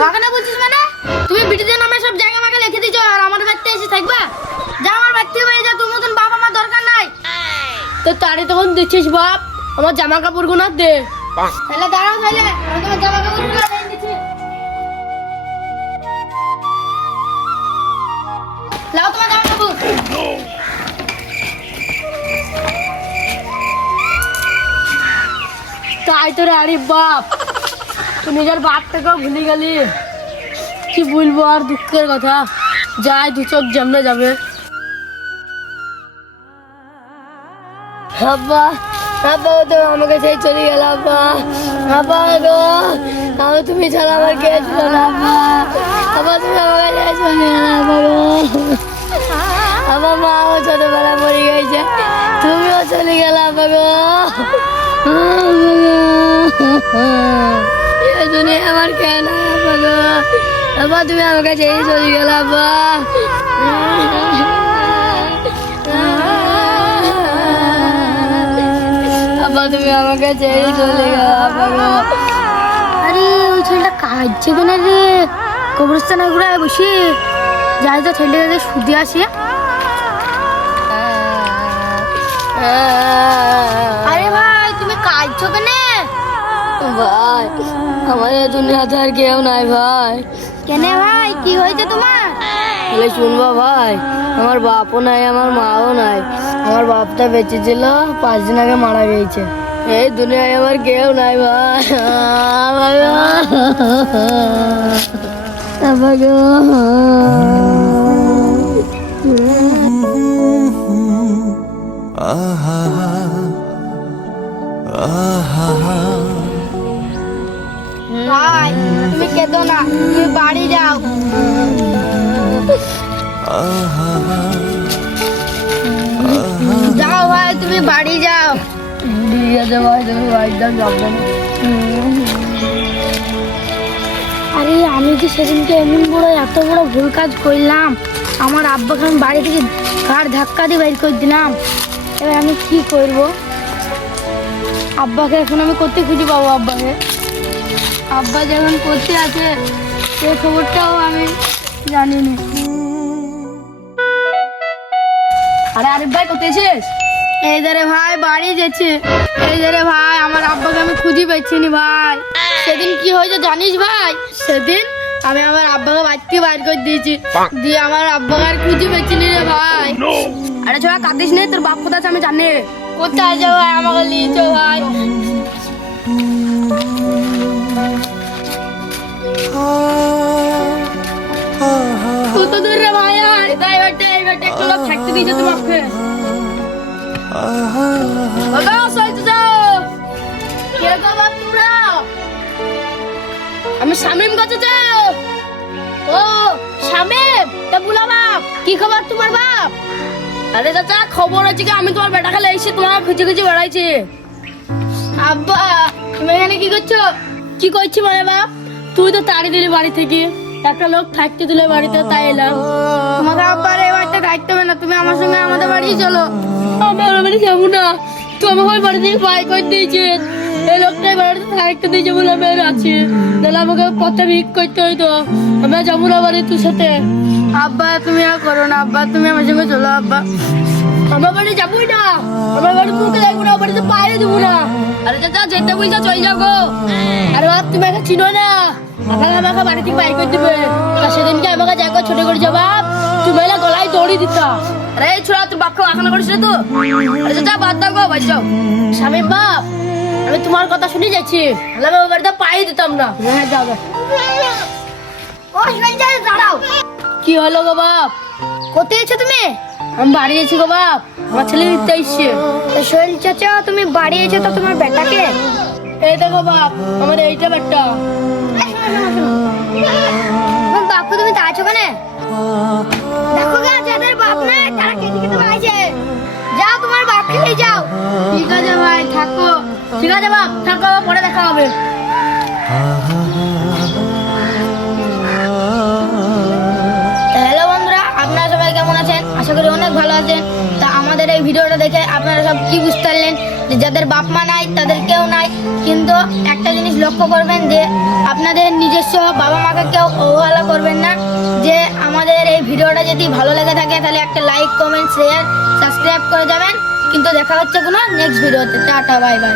কাকে না বলছিস মানে? তুমি বিটিদের নামে সব জায়গা মাকে লিখে দিছো আর আমাদের বাড়িতে এসে থাকবা? যা আমার বাড়ি থেকে বেরিয়ে যা, তোর মতন বাপ আমার দরকার নাই। তো তারে তখন দিচ্ছিস বাপ, আমার জামা কাপড় গুনা দে। তাহলে দাঁড়াও, তাহলে আমি তোমার জামা কাপড়গুলো এনে দিচ্ছি। লাও তোমার জামা কাপড়। তাই তো রে আরে বাপ, তুই নিজের বাপটাকেও ভুলে গেলি। কি বলবো আর দুঃখের কথা, যাই দু চোখ জমে যাবে। আব্বা, আব্বা তো আমাকে সেই চলে গেল। আব্বা, আব্বা গো, আমি তুমি ছাড়া আমার কে ছিল না। আব্বা, আব্বা তুমি আমাকে সেই চলে গেল। আব্বা গো, আমার মাও ছোটবেলা মরে গেছে, তুমিও চলে গেল। আব্বা গো, এজন্যই আমার কে না। আব্বা গো, আব্বা তুমি আমাকে ছেড়ে চলে গেল। আব্বা, আব্বা তুমি আমাকে ছেড়ে চলে গেল। আব্বা গো, আরে ওই ছেলেটা কাঁদছে কেন রে? কবরস্থানে ঘুরায় বসে যাই তো ছেলেটাকে শুধু আসে। আরে ভাই তুমি কাঁদছো কেন? ভাই আমার এই দুনিয়াতে আর কেউ নাই ভাই। কেন ভাই, কি হয়েছে তোমার? বলে শুনবা ভাই, আমার বাপও নাই, আমার মাও নাই। আমার বাপটা বেঁচে ছিল, 5 দিন আগে মারা গেছে। এই দুনিয়ায় আমার কেউ নাই ভাই। ভাই তুমি কেঁদো না, তুমি বাড়ি যাও। যাও ভাই, তুমি বাড়ি যাও। ঠিক আছে ভাই, তুমি একদম যাবে না। আরে আমি যে সেদিনকে এত বড় ভুল কাজ করলাম, আমার আব্বাকে আমি বাড়ি থেকে ঘাড় ধাক্কা দিয়ে বাইর করে দিলাম। এবার আমি কি করব? আব্বাকে এখন আমি করতে খুঁজে পাবো? আব্বা যখন করতে আছে সে খবরটাও আমি জানি না। আরে আরিফ ভাই কোথায় আছিস? এই রে ভাই বাড়ি যাচ্ছে। এই রে ভাই আমার আব্বাকে আমি খুঁজে পাচ্ছি না ভাই। সেদিন কি হয়েছে জানিস ভাই? সেদিন আমি আমার আব্বাকে বাড়ি থেকে বাইর করে দিয়েছি, দিয়ে আমার আব্বাকে আর খুঁজে পাচ্ছি না রে ভাই। আরে ছোড়া কাঁদিস নে, তোর বাপ কোথায় আছে আমি জানি। কোথায় যাও ভাই, আমাকে নিয়েছো ভাই। কত দূর রে ভাই? আর তাই বেটে একটু লোক থাকতে দিয়েছে তোর বাপকে। বাবা সইতে যাও। কে গো বাপ তোমরা? আমি শামিম কাছে যাও। ও শামিম, তা বুলা বাপ, কি খবর তোমার বাপ? আরে চাচা খবর আছে কি, আমি তোমার বেটাকে লেগেছি, তোমার খুঁজে খুঁজে বেড়াইছি। আব্বা তুমি এখানে কি করছো? কি করছি মানে বাপ, তুই তো তাড়ি দিলি বাড়ি থেকে, একটা লোক থাকতে দিলে বাড়িতে, তাই এলাম। তোমাকে আব্বার এই বাড়িতে থাকতে হবে না, তুমি আমার সঙ্গে আমাদের বাড়ি চলো। আমার বাড়ি যাবো না, তুই আমাকে ওই বাড়ি থেকে বাই করে দিয়েছে। এই লোকটাই বাড়িতে থাকতে দিয়েছে বলে আমি আর আছি, তাহলে আমাকে পথে ভিক করতে হইতো। আমি আর যাবো না বাড়ি তোর সাথে। আব্বা তুমি আর করো না, আব্বা তুমি আমার সঙ্গে চলো। আব্বা আমার বাড়ি যাবোই না, আমার বাড়ি মুখে যাবো না, বাড়িতে পায়ে দেবো না। আরে চাচা যেতে বলছো চলে যাও গো। আরে বাপ তুমি আমাকে চিনো না, আমাকে বাড়ি থেকে বাই করে দিবে। তা সেদিনকে আমাকে জায়গা ছোট করে বাপ, তুমি এলে গলায় দড়ি দিতা। আরে ছোড়া তোর বাপকে আখানা করেছিল তো। আরে চাচা বাদ দাও গো, বাড়ি যাও। স্বামী বাপ আমি তোমার কথা শুনে যাচ্ছি, আমি আমার বাড়িতে পায়ে দিতাম না। হ্যাঁ যাও। ও সঞ্জয় দাঁড়াও। কি হলো গো বাপ? কোথায় আছো তুমি? আমি বাড়ি যাচ্ছি গো বাপ, আমার ছেলে নিতে এসছে। সোহেল চাচা তুমি বাড়ি এসে তো তোমার বেটাকে? এই দেখো বাপ, আমার এইটা বেটা। তোমার বাপকে তুমি তাড়াচ্ছো কেন? দেখো গা যাদের বাপ নাই তারা কেটে কেটে বাড়াইছে। যাও তোমার বাপকে নিয়ে যাও। ঠিক আছে ভাই থাকো। ঠিক আছে বাপ থাকো, পরে দেখা হবে। হ্যালো বন্ধুরা, আপনারা সবাই কেমন আছেন? আশা করি অনেক ভালো আছেন। তা আমাদের এই ভিডিওটা দেখে আপনারা সব কি বুঝতে পারলেন যে যাদের বাপ মা নাই তাদের কেউ নাই, কিন্তু কিন্তু একটা জিনিস লক্ষ্য করবেন যে আপনাদের নিজস্ব বাবা মাকে কেউ অবহেলা করবেন না। যে আমাদের এই ভিডিওটা যদি ভালো লেগে থাকে তাহলে একটা লাইক, কমেন্ট, শেয়ার, সাবস্ক্রাইব করে যাবেন। কিন্তু দেখা হচ্ছে কোনো নেক্সট ভিডিওতে। Tata, bye bye.